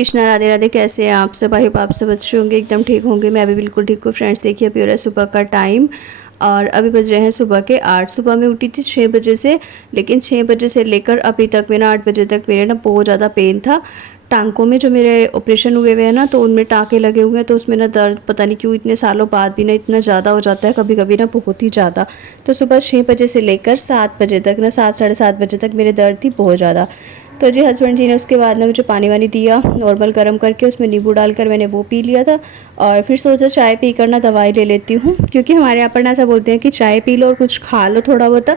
कृष्णा, राधे राधे। कैसे हैं आप सब? आई होप आप सब अच्छे होंगे, एकदम ठीक होंगे। मैं भी बिल्कुल ठीक हूँ। फ्रेंड्स देखिए, अभी हो रहा है सुबह का टाइम और अभी बज रहे हैं सुबह के 8। सुबह मैं उठी थी 6 बजे से, लेकिन 6 बजे से लेकर अभी तक मेरा 8 बजे तक मेरे ना बहुत ज़्यादा पेन था टांकों में। जो मेरे ऑपरेशन हुए हुए हैं ना, तो उनमें टाँके लगे हुए हैं, तो उसमें ना दर्द पता नहीं क्यों इतने सालों बाद भी ना इतना ज़्यादा हो जाता है, कभी कभी ना बहुत ही ज़्यादा। तो सुबह 6 बजे से लेकर 7 बजे तक ना, 7 साढ़े 7 बजे तक मेरे दर्द थी बहुत ज़्यादा। तो जी हस्बैंड जी ने उसके बाद ना मुझे पानी वानी दिया नॉर्मल गर्म करके, उसमें नींबू डालकर मैंने वो पी लिया था। और फिर सोचा चाय पी कर ना दवाई ले लेती हूँ, क्योंकि हमारे यहाँ पर ना ऐसा बोलते हैं कि चाय पी लो और कुछ खा लो थोड़ा बहुत,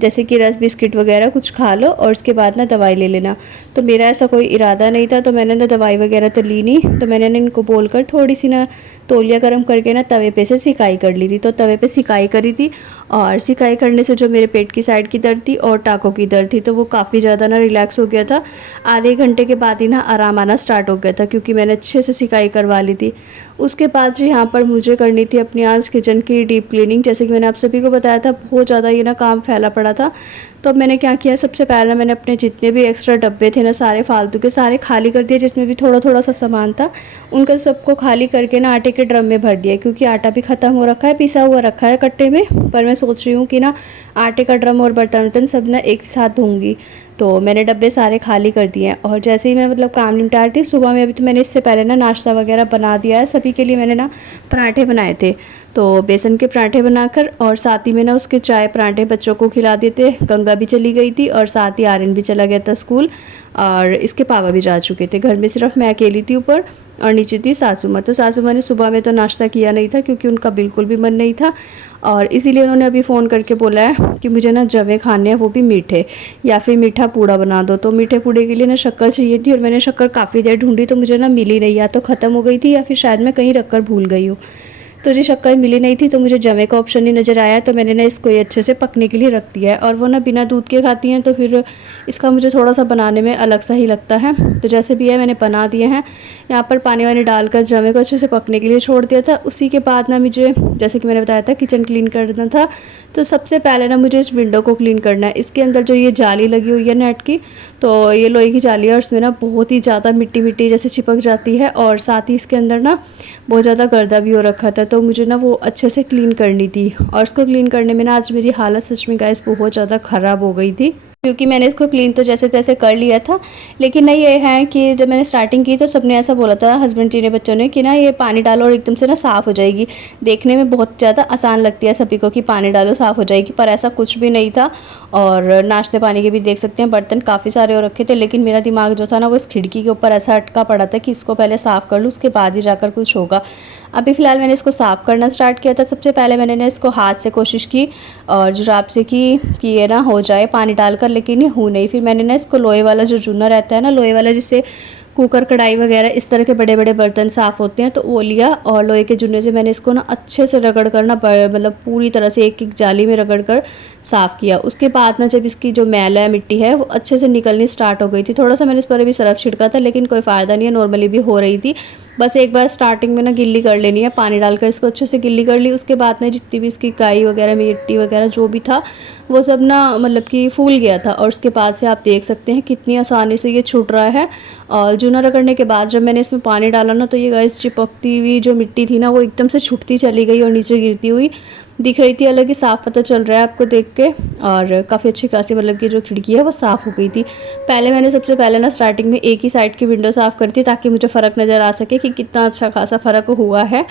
जैसे कि रस बिस्किट वगैरह कुछ खा लो और उसके बाद ना दवाई ले लेना। तो मेरा ऐसा कोई इरादा नहीं था, तो मैंने ना दवाई वगैरह तो ली नहीं। तो मैंने ना इनको बोलकर थोड़ी सी ना तौलिया गर्म करके ना तवे पे से सिकाई कर ली थी। तो तवे पे सिकाई करी थी और सिकाई करने से जो मेरे पेट की साइड की दर्द थी और टाँकों की दर्द थी, तो वो काफ़ी ज़्यादा ना रिलैक्स हो गया था। आधे घंटे के बाद ही ना आराम आना स्टार्ट हो गया था, क्योंकि मैंने अच्छे से सिकाई करवा ली थी। उसके बाद जी यहाँ पर मुझे करनी थी अपनी आज किचन की डीप क्लीनिंग। जैसे कि मैंने आप सभी को बताया था, बहुत ज़्यादा ये ना काम फैला पड़ा था। तो अब मैंने क्या किया, सबसे पहले मैंने अपने जितने भी एक्स्ट्रा डब्बे थे ना, सारे फालतू के सारे खाली कर दिए, जिसमें भी थोड़ा थोड़ा सा सामान था उनका सबको खाली करके ना आटे के ड्रम में भर दिया। क्योंकि आटा भी ख़त्म हो रखा है, पिसा हुआ रखा है कट्टे में, पर मैं सोच रही हूँ कि ना आटे का ड्रम और बर्तन वर्तन सब ना एक साथ धोऊंगी। तो मैंने डब्बे सारे खाली कर दिए हैं। और जैसे ही मैं मतलब काम निपटा रही थी सुबह में, अभी तो मैंने इससे पहले ना नाश्ता वगैरह बना दिया है सभी के लिए। मैंने ना पराठे बनाए थे, तो बेसन के पराठे बनाकर और साथ ही में ना उसके चाय पराठे बच्चों को खिला दिए थे। गंगा भी चली गई थी और साथ ही आर्यन भी चला गया था स्कूल, और इसके पापा भी जा चुके थे। घर में सिर्फ मैं अकेली थी ऊपर, और नीचे थी सासू माँ। तो सासू माँ ने सुबह में तो नाश्ता किया नहीं था, क्योंकि उनका बिल्कुल भी मन नहीं था, और इसीलिए उन्होंने अभी फ़ोन करके बोला है कि मुझे ना जवे खाने हैं, वो भी मीठे, या फिर मीठा पूड़ा बना दो। तो मीठे पूड़े के लिए ना शक्कर चाहिए थी, और मैंने शक्कर काफ़ी देर ढूंढी तो मुझे ना मिली नहीं, या तो ख़त्म हो गई थी या फिर शायद मैं कहीं रख कर भूल गई हूँ। तो जी शक्कर मिली नहीं थी, तो मुझे जवे का ऑप्शन नहीं नज़र आया, तो मैंने ना इसको ये अच्छे से पकने के लिए रख दिया है। और वो ना बिना दूध के खाती हैं, तो फिर इसका मुझे थोड़ा सा बनाने में अलग सा ही लगता है। तो जैसे भी है मैंने बना दिए हैं। यहाँ पर पानी वानी डालकर जवे को अच्छे से पकने के लिए छोड़ दिया था। उसी के बाद ना मुझे, जैसे कि मैंने बताया था, किचन क्लीन करना था। तो सबसे पहले ना मुझे इस विंडो को क्लीन करना है। इसके अंदर जो ये जाली लगी हुई है नेट की, तो ये लोहे की जाली है, और उसमें ना बहुत ही ज़्यादा मिट्टी मिट्टी जैसे चिपक जाती है, और साथ ही इसके अंदर ना बहुत ज़्यादा गर्दा भी हो रखा था। तो मुझे ना वो अच्छे से क्लीन करनी थी, और उसको क्लीन करने में ना आज मेरी हालत सच में गाइस बहुत ज़्यादा ख़राब हो गई थी। क्योंकि मैंने इसको क्लीन तो जैसे तैसे कर लिया था, लेकिन ना ये है कि जब मैंने स्टार्टिंग की तो सबने ऐसा बोला था, हस्बैंड जी ने, बच्चों ने, कि ना ये पानी डालो और एकदम से ना साफ़ हो जाएगी। देखने में बहुत ज़्यादा आसान लगती है सभी को कि पानी डालो साफ़ हो जाएगी, पर ऐसा कुछ भी नहीं था। और नाश्ते पानी के भी देख सकते हैं बर्तन काफ़ी सारे हो रखे थे, लेकिन मेरा दिमाग जो था ना वो इस खिड़की के ऊपर ऐसा अटका पड़ा था कि इसको पहले साफ़ कर लूँ, उसके बाद ही जाकर कुछ होगा। अभी फ़िलहाल मैंने इसको साफ़ करना स्टार्ट किया था। सबसे पहले मैंने ना इसको हाथ से कोशिश की और जुराब से कि ये ना हो जाए पानी डालकर, लेकिन ये हो नहीं। फिर मैंने ना इसको लोहे वाला जो जूना रहता है ना, लोहे वाला जिससे कुकर कढ़ाई वगैरह इस तरह के बड़े बड़े बर्तन साफ़ होते हैं, तो वो लिया, और लोहे के जूने से मैंने इसको ना अच्छे से रगड़ कर ना मतलब पूरी तरह से एक एक जाली में रगड़ कर साफ़ किया। उसके बाद ना जब इसकी जो मैल है, मिट्टी है, वो अच्छे से निकलनी स्टार्ट हो गई थी। थोड़ा सा मैंने इस पर भी सरफ छिड़का था, लेकिन कोई फ़ायदा नहीं है, नॉर्मली भी हो रही थी। बस एक बार स्टार्टिंग में ना गिल्ली कर लेनी है, पानी डालकर इसको अच्छे से गिल्ली कर ली। उसके बाद ना जितनी भी इसकी काई वगैरह मिट्टी वगैरह जो भी था वो सब ना मतलब कि फूल गया था, और उसके बाद से आप देख सकते हैं कितनी आसानी से ये छूट रहा है। और जूना रगड़ने के बाद जब मैंने इसमें पानी डाला ना, तो ये गाइस चिपकती हुई जो मिट्टी थी ना वो एकदम से छूटती चली गई और नीचे गिरती हुई दिख रही थी। अलग ही साफ़ पता चल रहा है आपको देख के, और काफ़ी अच्छी खासी मतलब कि जो खिड़की है वो साफ़ हो गई थी। पहले मैंने सबसे पहले ना स्टार्टिंग में एक ही साइड की विंडो साफ़ करी थी, ताकि मुझे फ़र्क नज़र आ सके कि कितना अच्छा खासा फ़र्क हुआ है।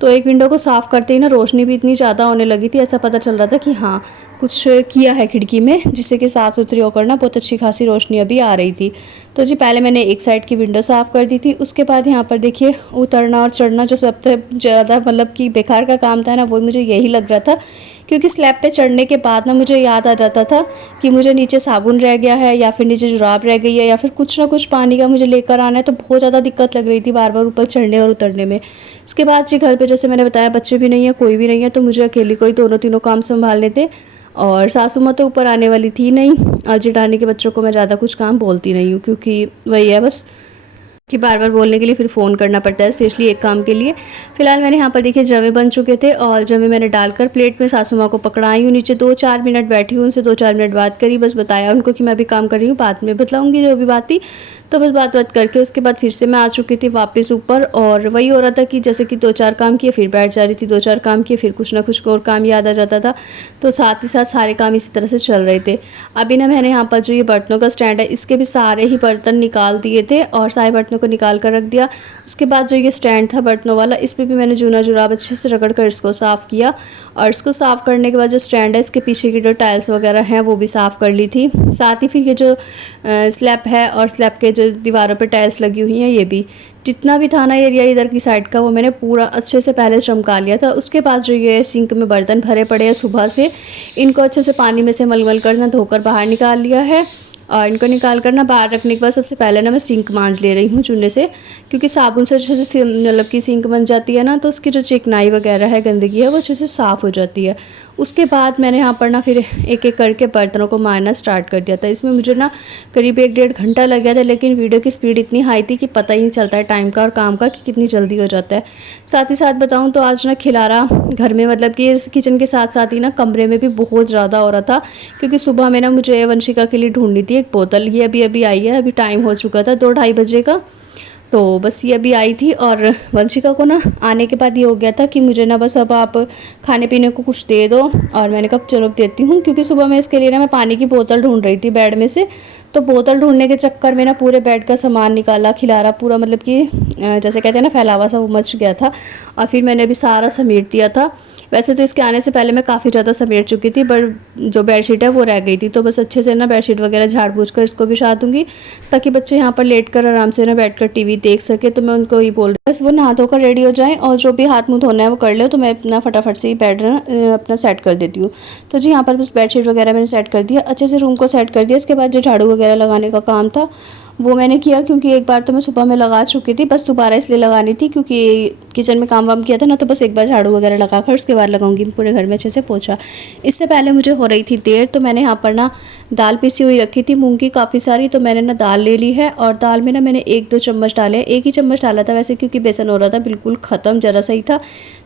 तो एक विंडो को साफ़ करते ही ना रोशनी भी इतनी ज़्यादा होने लगी थी, ऐसा पता चल रहा था कि हाँ कुछ किया है खिड़की में, जिससे कि साफ़ सुथरी होकर ना बहुत अच्छी खासी रोशनी अभी आ रही थी। तो जी पहले मैंने एक साइड की विंडो साफ़ कर दी थी। उसके बाद यहाँ पर देखिए उतरना और चढ़ना जो सबसे ज़्यादा मतलब कि बेकार का काम था ना, वो मुझे यही लग रहा था। क्योंकि स्लैब पे चढ़ने के बाद ना मुझे याद आ जाता था कि मुझे नीचे साबुन रह गया है, या फिर नीचे जुराब रह गई है, या फिर कुछ ना कुछ पानी का मुझे लेकर आना है। तो बहुत ज़्यादा दिक्कत लग रही थी बार बार ऊपर चढ़ने और उतरने में। इसके बाद जी घर पे जैसे मैंने बताया बच्चे भी नहीं है, कोई भी नहीं है, तो मुझे अकेली को ही दोनों तीनों काम संभालने थे। और सासू माँ तो ऊपर आने वाली थी नहीं, और जेठानी के बच्चों को मैं ज़्यादा कुछ काम बोलती नहीं हूँ, क्योंकि वही है बस कि बार बार बोलने के लिए फिर फ़ोन करना पड़ता है, स्पेशली एक काम के लिए। फिलहाल मैंने यहाँ पर देखिए जवे बन चुके थे और जवे मैंने डालकर प्लेट में सासू माँ को पकड़ाई हूँ। नीचे 2-4 मिनट बैठी हूँ, उनसे 2-4 मिनट बात करी, बस बताया उनको कि मैं अभी काम कर रही हूँ, बाद में बतलाऊँगी जो भी बात थी। तो बस बात करके उसके बाद फिर से मैं आ चुकी थी वापस ऊपर, और वही हो रहा था कि जैसे कि 2-4 काम किए फिर बैठ जा रही थी, 2-4 काम किए फिर कुछ ना कुछ और काम याद आ जाता था। तो साथ ही साथ सारे काम इसी तरह से चल रहे थे। अभी ना मैंने यहाँ पर जो ये बर्तनों का स्टैंड है, इसके भी सारे ही बर्तन निकाल दिए थे और सारे बर्तनों को निकाल कर रख दिया। उसके बाद जो ये स्टैंड था बर्तनों वाला, इस पर भी मैंने जूना जुराब अच्छे से रगड़ कर इसको साफ़ किया, और इसको साफ़ करने के बाद जो स्टैंड है इसके पीछे की जो टाइल्स वगैरह हैं वो भी साफ़ कर ली थी। साथ ही फिर ये जो स्लैब है और स्लैब के जो दीवारों पर टाइल्स लगी हुई हैं, ये भी जितना भी था ना एरिया इधर की साइड का, वो मैंने पूरा अच्छे से पहले चमका लिया था। उसके बाद जो ये सिंक में बर्तन भरे पड़े हैं सुबह से, इनको अच्छे से पानी में से मलमल कर ना धोकर बाहर निकाल लिया है। और इनको निकाल कर ना बाहर रखने के बाद सबसे पहले ना मैं सिंक मांज ले रही हूँ चूल्हे से, क्योंकि साबुन से अच्छे से मतलब की सिंक बन जाती है ना, तो उसकी जो चिकनाई वगैरह है, गंदगी है, वो अच्छे से साफ़ हो जाती है। उसके बाद मैंने यहाँ पर ना फिर एक एक करके बर्तनों को मारना स्टार्ट कर दिया था। इसमें मुझे ना करीब 1-1.5 घंटा लग गया था, लेकिन वीडियो की स्पीड इतनी हाई थी कि पता ही नहीं चलता है टाइम का और काम का कि कितनी जल्दी हो जाता है। साथ ही साथ बताऊँ तो आज ना खिलारा घर में, मतलब कि किचन के साथ साथ ही ना कमरे में भी बहुत ज़्यादा हो रहा था, क्योंकि सुबह में ना मुझे वंशिका के लिए ढूंढनी थी एक बोतल। ये अभी अभी आई है, अभी टाइम हो चुका था 2-2:30 बजे का, तो बस ये अभी आई थी। और वंशिका को ना आने के बाद ये हो गया था कि मुझे ना बस अब आप खाने पीने को कुछ दे दो, और मैंने कहा चलो देती हूँ, क्योंकि सुबह मैं इसके लिए ना मैं पानी की बोतल ढूंढ रही थी बेड में से। तो बोतल ढूंढने के चक्कर में ना पूरे बेड का सामान निकाला, खिलारा पूरा, मतलब कि जैसे कहते हैं ना फैलावा सा, वो मच गया था। और फिर मैंने अभी सारा समेट दिया था। वैसे तो इसके आने से पहले मैं काफ़ी ज़्यादा समेट चुकी थी, पर जो बेडशीट है वो रह गई थी, तो बस अच्छे से ना बेडशीट वगैरह झाड़ बूझ कर इसको बिछा दूँगी, ताकि बच्चे यहाँ पर लेट कर आराम से ना बैठ कर टीवी देख सके। तो मैं उनको ही बोल रही हूँ बस वो नहा धोकर रेडी हो जाएं, और जो भी हाथ मुंह धोना है वो कर ले, तो मैं अपना फटाफट से ही बेड अपना सेट कर देती हूँ। तो जी यहाँ पर बस बेडशीट वगैरह मैंने सेट कर दिया, अच्छे से रूम को सेट कर दिया। इसके बाद जो झाड़ू वगैरह लगाने का काम था वो मैंने किया, क्योंकि एक बार तो मैं सुबह में लगा चुकी थी, बस दोबारा इसलिए लगानी थी क्योंकि किचन में काम वाम किया था ना, तो बस एक बार झाड़ू वगैरह लगा कर उसके बाद लगाऊंगी पूरे घर में अच्छे से पोछा। इससे पहले मुझे हो रही थी देर, तो मैंने यहाँ पर ना दाल पिसी हुई रखी थी मूंग की काफ़ी सारी, तो मैंने ना दाल ले ली है, और दाल में ना मैंने 1-2 चम्मच डाले, एक ही चम्मच डाला था वैसे, क्योंकि बेसन हो रहा था बिल्कुल ख़त्म, ज़रा सही था,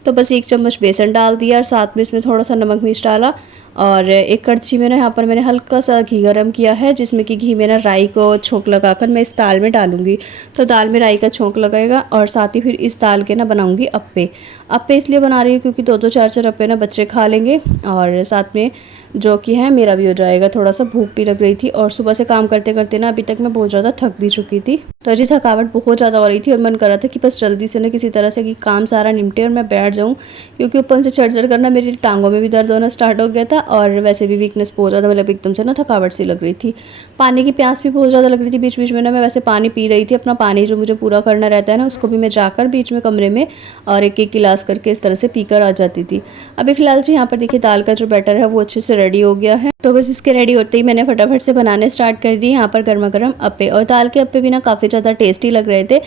तो बस 1 चम्मच बेसन डाल दिया, और साथ में इसमें थोड़ा सा नमक मिर्च डाला। और एक कड़छी में ना यहाँ पर मैंने हल्का सा घी गरम किया है, जिसमें कि घी में ना राई को छोंक लगाकर मैं इस दाल में डालूंगी। तो दाल में राई का छोंक लगेगा, और साथ ही फिर इस दाल के ना बनाऊंगी अप्पे। अप्पे इसलिए बना रही हूँ क्योंकि 2-2 4-4 अप्पे ना बच्चे खा लेंगे, और साथ में जो कि है मेरा भी हो जाएगा। थोड़ा सा भूख भी लग रही थी, और सुबह से काम करते करते ना अभी तक मैं बहुत ज़्यादा थक भी चुकी थी, तो जी थकावट बहुत ज़्यादा हो रही थी, और मन कर रहा था कि बस जल्दी से ना किसी तरह से कि काम सारा निपटे और मैं बैठ जाऊँ, क्योंकि ऊपर से चढ़ करना मेरी टांगों में भी दर्द होना स्टार्ट हो गया था, और वैसे भी वीकनेस बहुत ज़्यादा, मतलब एकदम से ना थकावट सी लग रही थी। पानी की प्यास भी बहुत ज़्यादा लग रही थी, बीच बीच में ना मैं वैसे पानी पी रही थी, अपना पानी जो मुझे पूरा करना रहता है ना, उसको भी मैं जाकर बीच में कमरे में और एक एक गिलास करके इस तरह से पीकर आ जाती थी। अभी फ़िलहाल जी यहाँ पर देखिए दाल का जो बैटर है वो अच्छे से रेडी हो गया है, तो बस इसके रेडी होते ही मैंने फटाफट से बनाने स्टार्ट कर दी यहाँ पर गर्मा गर्म अप्पे। और दाल के अप्पे भी ना काफ़ी ज़्यादा टेस्टी लग रहे थे,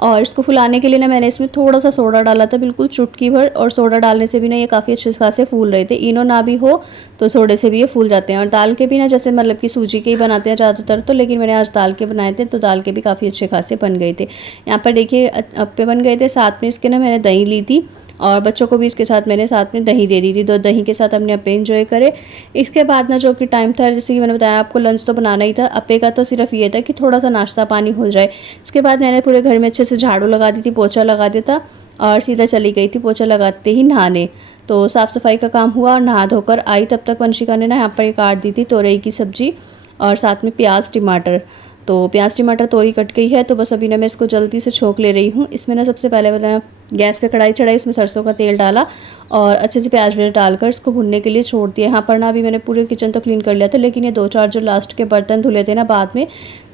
और इसको फुलाने के लिए ना मैंने इसमें थोड़ा सा सोडा डाला था, बिल्कुल चुटकी भर, और सोडा डालने से भी ना ये काफ़ी अच्छे खासे फूल रहे थे। इनो ना भी हो तो सोडे से भी ये फूल जाते हैं। और दाल के भी ना जैसे मतलब कि सूजी के ही बनाते हैं ज़्यादातर, तो लेकिन मैंने आज दाल के बनाए थे, तो दाल के भी काफ़ी अच्छे खासे बन गए थे। यहाँ पर देखिए अप्पे बन गए थे, साथ में इसके ना मैंने दही ली थी, और बच्चों को भी इसके साथ मैंने साथ में दही दे दी थी, तो दही के साथ हमने अप्पे एंजॉय करे। इसके बाद ना जो कि टाइम था, जैसे कि मैंने बताया आपको लंच तो बनाना ही था, अप्पे का तो सिर्फ ये था कि थोड़ा सा नाश्ता पानी हो जाए। इसके बाद मैंने पूरे घर में अच्छे से झाड़ू लगा दी थी, पोछा लगा दिया था, और सीधा चली गई थी पोछा लगाते ही नहाने। तो साफ़ सफाई का काम हुआ और नहा धोकर आई, तब तक वंशिका ने ना यहाँ पर काट दी थी तोरई की सब्ज़ी, और साथ में प्याज टमाटर। तो प्याज टमाटर तोरी कट गई है, तो बस अभी ना मैं इसको जल्दी से छोंक ले रही हूँ। इसमें ना सबसे पहले मैंने गैस पे कढ़ाई चढ़ाई, उसमें सरसों का तेल डाला, और अच्छे से प्याज व्याज डालकर इसको भुनने के लिए छोड़ दिया। यहाँ पर ना अभी मैंने पूरे किचन तो क्लीन कर लिया था, लेकिन ये 2-4 जो लास्ट के बर्तन धुले थे ना, बाद में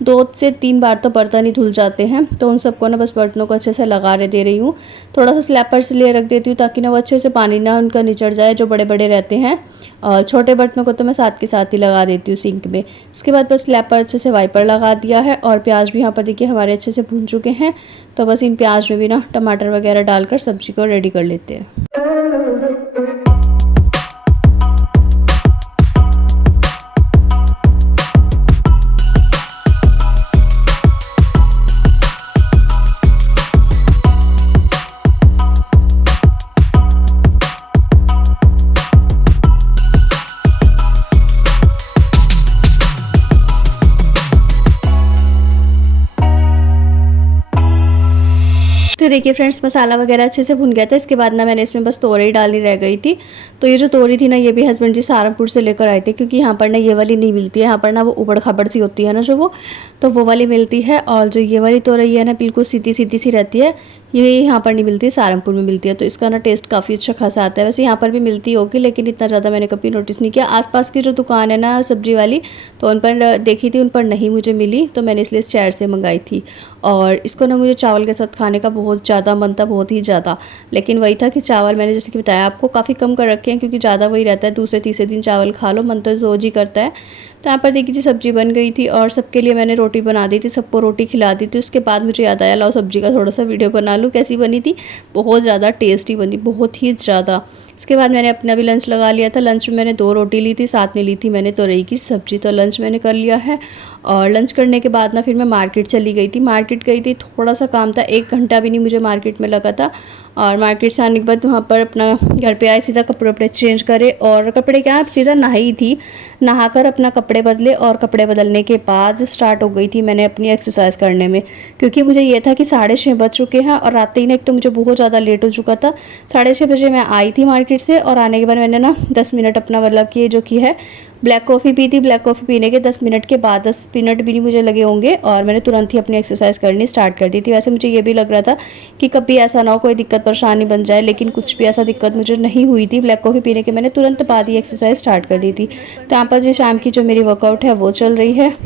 2 से 3 बार तो बर्तन ही धुल जाते हैं, तो उन सबको ना बस बर्तनों को अच्छे से लगा दे रही हूँ। थोड़ा सा स्लैपर से ले रख देती हूँ, ताकि ना वो अच्छे से पानी ना उनका निचड़ जाए, जो बड़े बड़े रहते हैं। और छोटे बर्तनों को तो मैं साथ के साथ ही लगा देती हूँ सिंक में। इसके बाद बस स्लैपर अच्छे से वाइपर लगा दिया है, और प्याज भी यहाँ पर देखिए हमारे अच्छे से भून चुके हैं, तो बस इन प्याज में भी ना टमाटर वगैरह डालकर सब्जी को रेडी कर लेते हैं। तो देखिए फ्रेंड्स, मसाला वगैरह अच्छे से भुन गया था। इसके बाद ना मैंने इसमें बस तोरई डालनी रह गई थी। तो ये जो तोरई थी ना, ये भी हस्बैंड जी सहारनपुर से लेकर आए थे, क्योंकि यहाँ पर ना ये वाली नहीं मिलती है। यहाँ पर ना वो उबड़ खाबड़ सी होती है ना जो तो वो वाली मिलती है। और जो ये वाली तोरई है ना, बिल्कुल सीधी सीधी सी रहती है, ये यहाँ पर नहीं मिलती, सहारनपुर में मिलती है। तो इसका ना टेस्ट काफ़ी अच्छा खासा आता है। वैसे यहाँ पर भी मिलती होगी, लेकिन इतना ज़्यादा मैंने कभी नोटिस नहीं किया। आसपास की जो दुकान है ना सब्जी वाली, तो उन पर देखी थी, उन पर नहीं मुझे मिली, तो मैंने इसलिए शहर से मंगाई थी। और इसको ना मुझे चावल के साथ खाने का बहुत ज़्यादा मन था, बहुत ही ज़्यादा। लेकिन वही था कि चावल मैंने जैसे कि बताया आपको काफ़ी कम कर रखे हैं, क्योंकि ज़्यादा वही रहता है, दूसरे तीसरे दिन चावल खा लो, मन तो रोज़ ही करता है। तो यहाँ पर देखिए जी सब्ज़ी बन गई थी और सबके लिए मैंने रोटी बना दी थी, सबको रोटी खिला दी थी। उसके बाद मुझे याद आया, लाओ सब्ज़ी का थोड़ा सा वीडियो बना लूँ, कैसी बनी थी। बहुत ज़्यादा टेस्टी बनी, बहुत ही ज़्यादा। इसके बाद मैंने अपना भी लंच लगा लिया था। लंच में मैंने 2 रोटी ली थी, साथ में ली थी मैंने तोरई की सब्ज़ी। तो लंच मैंने कर लिया है। और लंच करने के बाद ना फिर मैं मार्केट चली गई थी। मार्केट गई थी, थोड़ा सा काम था, 1 घंटा भी नहीं मुझे मार्केट में लगा था। और मार्केट से आने के बाद वहाँ पर अपना घर पे आए, सीधा कपड़े वपड़े चेंज करे। और कपड़े क्या, सीधा नहाई थी, नहाकर अपना कपड़े बदले। और कपड़े बदलने के बाद स्टार्ट हो गई थी मैंने अपनी एक्सरसाइज करने में, क्योंकि मुझे ये था कि 6:30 बज चुके हैं और रात ही ने एक तो मुझे बहुत ज़्यादा लेट हो चुका था। 6:30 बजे मैं आई थी मार्केट से, और आने के बाद मैंने ना 10 मिनट अपना मतलब कि जो कि है ब्लैक कॉफ़ी पी थी। ब्लैक कॉफ़ी पीने के 10 मिनट के बाद, 10 मिनट भी नहीं मुझे लगे होंगे, और मैंने तुरंत ही अपनी एक्सरसाइज करनी स्टार्ट कर दी थी। वैसे मुझे ये भी लग रहा था कि कभी ऐसा ना हो कोई दिक्कत परेशानी बन जाए, लेकिन कुछ भी ऐसा दिक्कत मुझे नहीं हुई थी। ब्लैक कॉफ़ी पीने के मैंने तुरंत बाद ही एक्सरसाइज स्टार्ट कर दी थी। तो यहाँ पर जी शाम की जो मेरी वर्कआउट है वो चल रही है।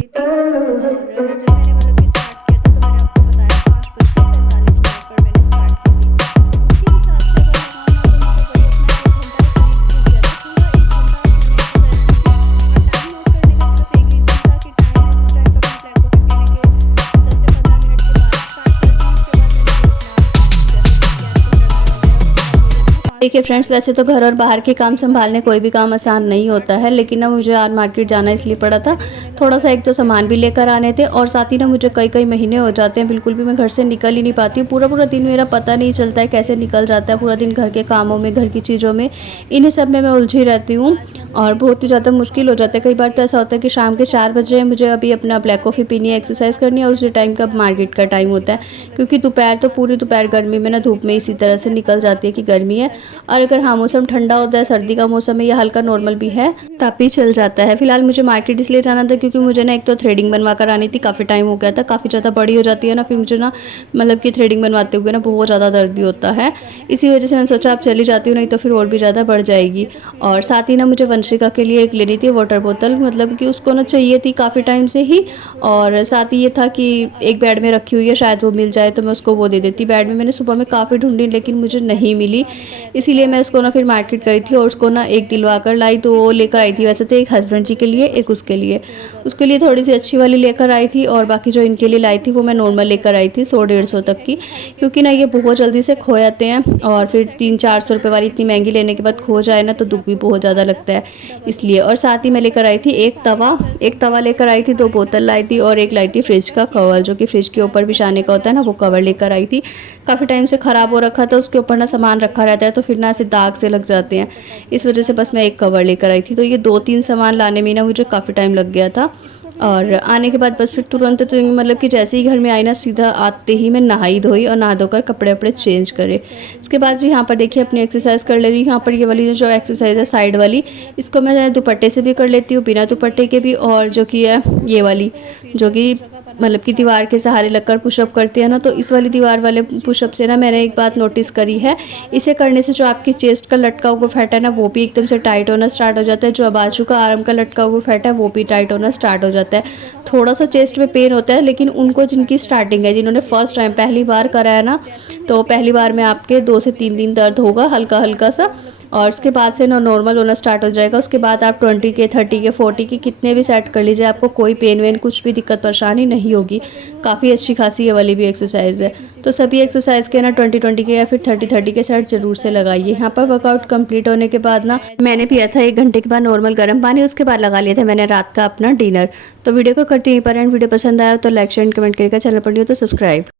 देखिए फ्रेंड्स, वैसे तो घर और बाहर के काम संभालने कोई भी काम आसान नहीं होता है, लेकिन ना मुझे आज मार्केट जाना इसलिए पड़ा था। थोड़ा सा एक तो सामान भी लेकर आने थे, और साथ ही ना मुझे कई महीने हो जाते हैं बिल्कुल भी मैं घर से निकल ही नहीं पाती हूँ। पूरा दिन मेरा पता नहीं चलता है कैसे निकल जाता है। पूरा दिन घर के कामों में, घर की चीज़ों में, इन्हीं सब में मैं उलझी रहती हूँ, और बहुत ही ज़्यादा मुश्किल हो जाता है। कई बार तो ऐसा होता है कि शाम के 4 बज रहे हैं, मुझे अभी अपना ब्लैक कॉफ़ी पीनी है, एक्सरसाइज करनी है, और उसी टाइम का मार्केट का टाइम होता है, क्योंकि दोपहर तो पूरी दोपहर गर्मी में ना धूप में इसी तरह से निकल जाती है कि गर्मी है। और अगर हाँ मौसम ठंडा होता है, सर्दी का मौसम है या हल्का नॉर्मल भी है, तब भी चल जाता है। फिलहाल मुझे मार्केट इसलिए जाना था क्योंकि मुझे ना एक तो थ्रेडिंग बनवा कर आनी थी, काफ़ी टाइम हो गया था, काफ़ी ज़्यादा बड़ी हो जाती है ना, फिर मुझे ना मतलब कि थ्रेडिंग बनवाते हुए ना बहुत ज़्यादा दर्द भी होता है। इसी वजह से मैंने सोचा आप चली जाती हूँ, नहीं तो फिर और भी ज़्यादा बढ़ जाएगी। और साथ ही ना मुझे वंशिका के लिए एक लेनी थी वाटर बोतल, मतलब कि उसको ना चाहिए थी काफ़ी टाइम से ही। और साथ ही ये था कि एक बेड में रखी हुई है, शायद वो मिल जाए तो मैं उसको वो दे देती। बेड में मैंने सुबह में काफ़ी ढूंढी, लेकिन मुझे नहीं मिली, इसीलिए मैं उसको ना फिर मार्केट गई थी और उसको ना एक दिलवा कर लाई। तो वो लेकर आई थी, वैसे तो एक हस्बैंड जी के लिए, एक उसके लिए थोड़ी सी अच्छी वाली लेकर आई थी, और बाकी जो इनके लिए लाई थी वो मैं नॉर्मल लेकर आई थी 100-150 तक की, क्योंकि ना ये बहुत जल्दी से खो जाते हैं, और फिर 300-400 रुपये वाली इतनी महंगी लेने के बाद खो जाए ना तो दुख भी बहुत ज़्यादा लगता है, इसलिए। और साथ ही मैं लेकर आई थी एक तवा लेकर आई थी, 2 बोतल लाई थी, और एक लाई थी फ्रिज का कवर, जो कि फ्रिज के ऊपर बिछाने का होता है ना, वो कवर लेकर आई थी। काफ़ी टाइम से ख़राब हो रखा था, उसके ऊपर ना सामान रखा रहता है, तो फिर ना ऐसे दाग से लग जाते हैं, इस वजह से बस मैं एक कवर लेकर आई थी। तो ये 2-3 सामान लाने में ना मुझे काफ़ी टाइम लग गया था। और आने के बाद बस फिर तुरंत तो मतलब कि जैसे ही घर में आई ना, सीधा आते ही मैं नहाई धोई और नहा धोकर कपड़े वपड़े चेंज करे। इसके बाद जी यहाँ पर देखिए अपनी एक्सरसाइज कर ले रही हूँ। यहाँ पर ये वाली जो एक्सरसाइज है साइड वाली, इसको मैं दुपट्टे से भी कर लेती हूँ, बिना दुपट्टे के भी, और जो कि है ये वाली जो कि मतलब कि दीवार के सहारे लगकर पुशअप करते हैं ना, तो इस वाली दीवार वाले पुशअप से ना मैंने एक बात नोटिस करी है, इसे करने से जो आपकी चेस्ट का लटका हुआ फैट है ना, वो भी एकदम से टाइट होना स्टार्ट हो जाता है। जो बाजू का आर्म का लटका हुआ फैट है वो भी टाइट होना स्टार्ट हो जाता है। थोड़ा सा चेस्ट में पेन होता है, लेकिन उनको जिनकी स्टार्टिंग है, जिन्होंने फर्स्ट टाइम पहली बार करा है ना, तो पहली बार में आपके 2 से 3 दिन दर्द होगा हल्का हल्का सा, और उसके बाद से ना नॉर्मल होना स्टार्ट हो जाएगा। उसके बाद आप 20 के, 30 के, 40 के कितने भी सेट कर लीजिए, आपको कोई पेन वेन कुछ भी दिक्कत परेशानी नहीं होगी। काफ़ी अच्छी खासी ये वाली भी एक्सरसाइज है। तो सभी एक्सरसाइज के ना 20-20 के या फिर 30-30 के सेट जरूर से लगाइए। यहाँ पर वर्कआउट कंप्लीट होने के बाद ना मैंने पिया था 1 घंटे के बाद नॉर्मल गर्म पानी, उसके बाद लगा लिया था मैंने रात का अपना डिनर। तो वीडियो को करती यहीं पर एंड। वीडियो पसंद आया तो लाइक शेयर कमेंट करिएगा, चैनल पर नहीं हो तो सब्सक्राइब।